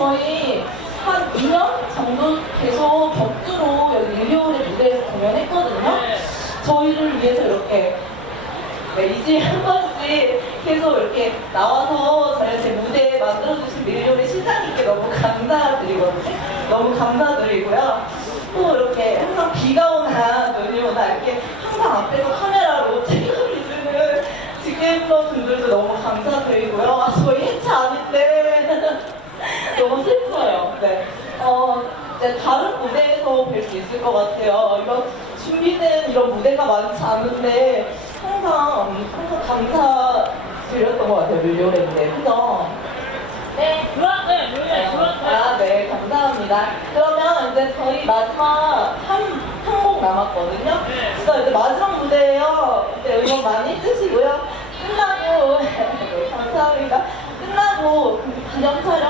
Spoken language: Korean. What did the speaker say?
저희 한 2년 정도 계속 격주로 여기 일요일에 무대에서 공연했거든요. 저희를 위해서 이렇게 네, 이제 한 번씩 계속 이렇게 나와서 저희 제 무대에 만들어주신 밀요리 시장님께 너무 감사드리거든요. 너무 감사드리고요. 또 이렇게 항상 비가 오나 눈이 오나 이렇게 항상 앞에서 카메라로 찍어주시는 지게플러 분들도 너무 감사드리고요. 아, 저희 해체 아닌데 너무 슬퍼요. 네. 어, 이제 다른 무대에서 뵐 수 있을 것 같아요. 이런 준비된 이런 무대가 많지 않은데 항상 항상 감사드렸던 것 같아요. 밀요리 무대. 그죠? 네, 네, 요새 그런. 아, 네, 감사합니다. 그러면 이제 저희 마지막 한, 한 곡 남았거든요. 네. 진짜 이제 마지막 무대예요. 이제 응원 많이 해주시고요. 끝나고, 네, 감사합니다. 끝나고 기념 촬영 분들은 하고